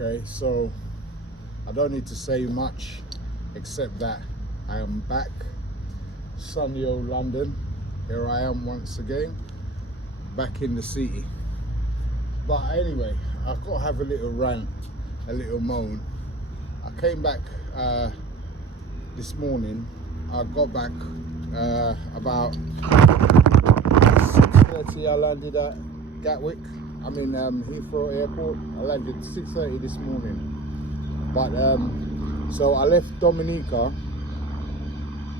Okay, so I don't need to say much except that I am back, sunny old London. Here I am once again, back in the city. But anyway, I've got to have a little rant, a little moan. I came back this morning. I got back about 6:30. I landed at Gatwick. I'm in Heathrow Airport. I landed 6:30 this morning. But so I left Dominica.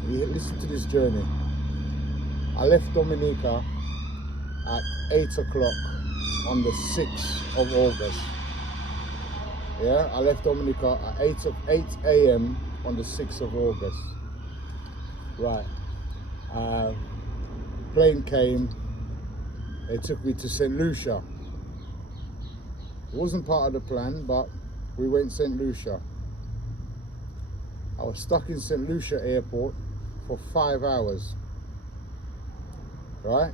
Listen to this journey. I left Dominica at 8 o'clock on the 6th of August. Yeah, I left Dominica at 8 a.m. on the 6th of August. Right. Plane came. They took me to St. Lucia. It wasn't part of the plan, but we went St. Lucia. I was stuck in St. Lucia airport for 5 hours. Right?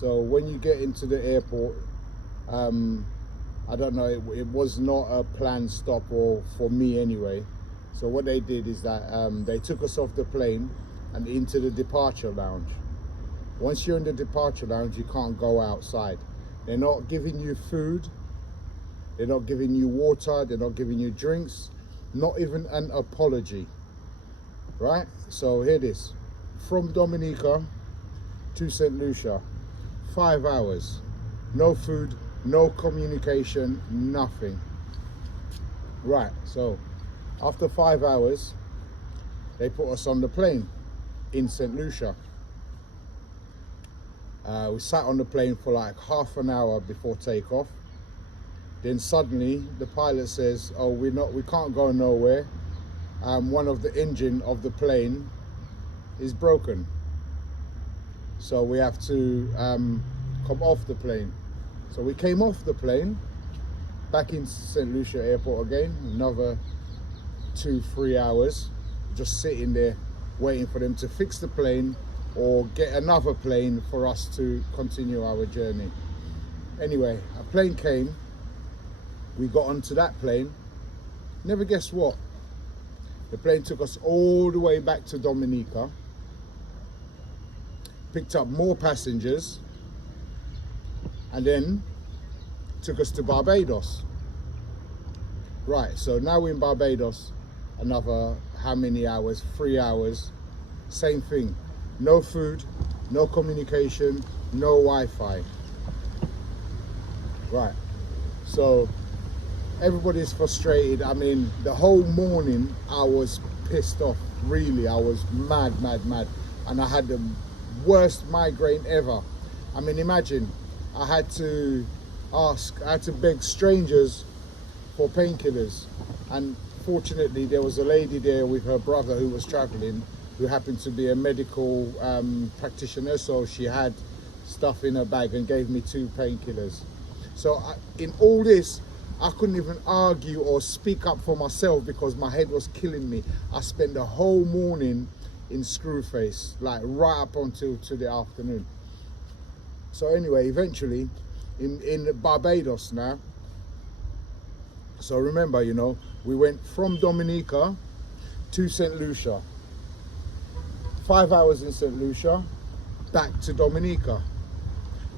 So when you get into the airport, I don't know, it was not a planned stop, or for me anyway. So what they did is that they took us off the plane and into the departure lounge. Once you're in the departure lounge, you can't go outside. They're not giving you food. They're not giving you water. They're not giving you drinks. Not even an apology. Right? So here it is. From Dominica to St. Lucia. 5 hours. No food, no communication, nothing. Right, so after 5 hours, they put us on the plane in St. Lucia. We sat on the plane for like half an hour before takeoff. Then suddenly the pilot says, "Oh, we can't go nowhere. One of the engine of the plane is broken, so we have to come off the plane." So we came off the plane, back in St. Lucia Airport again. Another 2-3 hours, just sitting there waiting for them to fix the plane or get another plane for us to continue our journey. Anyway, a plane came. We got onto that plane. Never guess what? The plane took us all the way back to Dominica, picked up more passengers, and then took us to Barbados. Right, so now we're in Barbados, another how many hours? 3 hours. Same thing. No food, no communication, no Wi-Fi. Right, so everybody's frustrated. I mean, the whole morning I was pissed off. Really, I was mad. And I had the worst migraine ever. I mean, imagine, I had to beg strangers for painkillers. And fortunately, there was a lady there with her brother who was traveling, who happened to be a medical practitioner. So she had stuff in her bag and gave me 2 painkillers. So in all this, I couldn't even argue or speak up for myself because my head was killing me. I spent the whole morning in Screwface, like right up until to the afternoon. So anyway, eventually in Barbados now. So remember, you know, we went from Dominica to St. Lucia. 5 hours in St. Lucia, back to Dominica.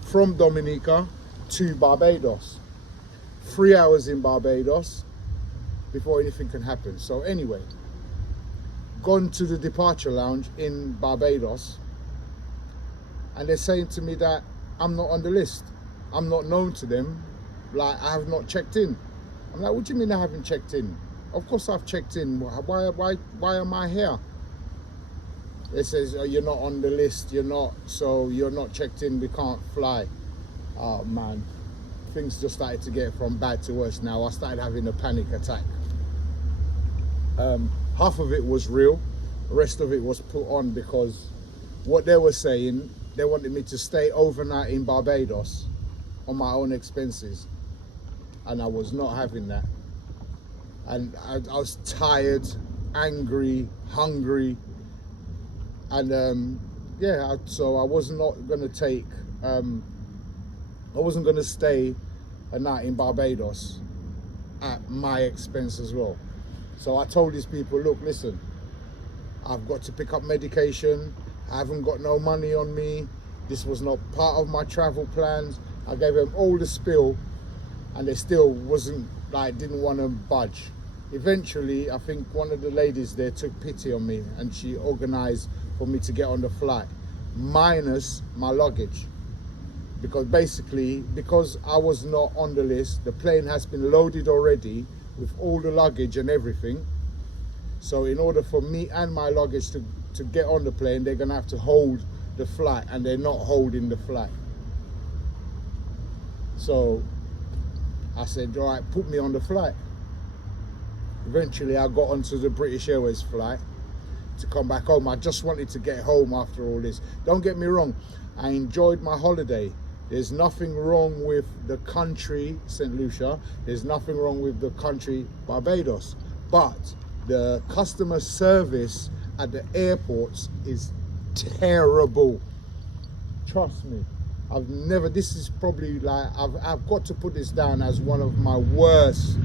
From Dominica to Barbados. 3 hours in Barbados before anything can happen. So anyway, gone to the departure lounge in Barbados, and they're saying to me that I'm not on the list. I'm not known to them. Like, I have not checked in. I'm like, what do you mean I haven't checked in? Of course I've checked in. Why am I here? It says, oh, you're not on the list. You're not checked in. We can't fly. Oh man. Things just started to get from bad to worse now. I started having a panic attack. Half of it was real, the rest of it was put on, because what they were saying, they wanted me to stay overnight in Barbados on my own expenses, and I was not having that. And I was tired, angry, hungry, and so I was not going to take I wasn't going to stay a night in Barbados at my expense as well. So I told these people, look, listen, I've got to pick up medication. I haven't got no money on me. This was not part of my travel plans. I gave them all the spiel, and they still didn't want to budge. Eventually, I think one of the ladies there took pity on me, and she organized for me to get on the flight, minus my luggage. Because I was not on the list, the plane has been loaded already with all the luggage and everything. So in order for me and my luggage to get on the plane, they're gonna have to hold the flight, and they're not holding the flight. So I said, all right, put me on the flight. Eventually I got onto the British Airways flight to come back home. I just wanted to get home after all this. Don't get me wrong, I enjoyed my holiday. There's nothing wrong with the country, St. Lucia. There's nothing wrong with the country, Barbados. But the customer service at the airports is terrible. Trust me. This is probably like, I've got to put this down as one of my worst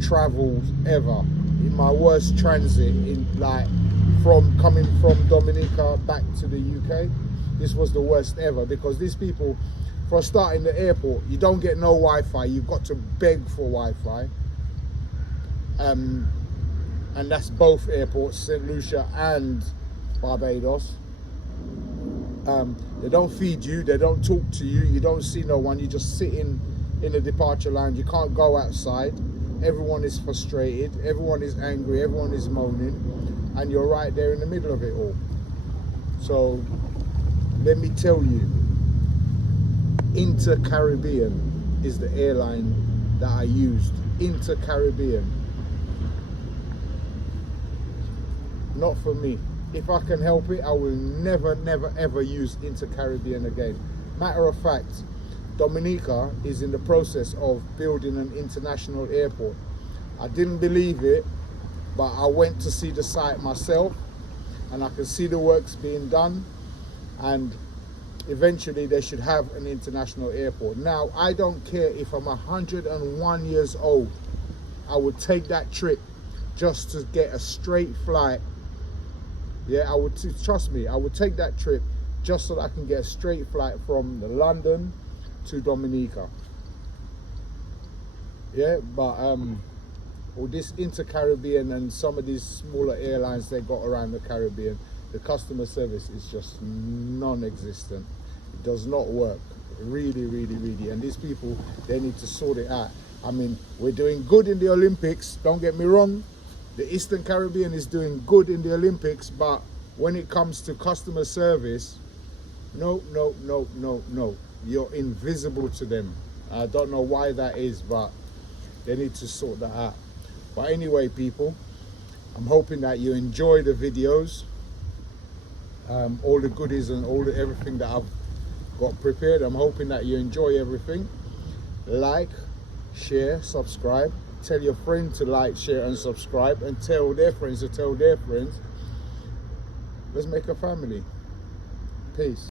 travels ever. In my worst transit, from coming from Dominica back to the UK. This was the worst ever, because these people, for a start, in the airport, you don't get no Wi-Fi. You've got to beg for Wi-Fi. And that's both airports, St. Lucia and Barbados. They don't feed you, they don't talk to you, you don't see no one, you just sit in the departure lounge. You can't go outside. Everyone is frustrated, everyone is angry, everyone is moaning, and you're right there in the middle of it all. So let me tell you, Inter-Caribbean is the airline that I used. Inter-Caribbean. Not for me. If I can help it, I will never ever use Inter-Caribbean again. Matter of fact, Dominica is in the process of building an international airport. I didn't believe it, but I went to see the site myself, and I can see the works being done, and eventually they should have an international airport. Now, I don't care if I'm 101 years old. I would take that trip just to get a straight flight. Yeah, trust me, I would take that trip just so that I can get a straight flight from London to Dominica. Yeah, but all this Inter-Caribbean and some of these smaller airlines they got around the Caribbean, the customer service is just non-existent. It does not work, really. And these people, they need to sort it out. I mean, we're doing good in the Olympics, don't get me wrong. The Eastern Caribbean is doing good in the Olympics, but when it comes to customer service, no. You're invisible to them. I don't know why that is, but they need to sort that out. But anyway, people, I'm hoping that you enjoy the videos, all the goodies and everything that I've got prepared. I'm hoping that you enjoy everything. Like, share, subscribe. Tell your friend to like, share and subscribe, and tell their friends to tell their friends. Let's make a family. Peace.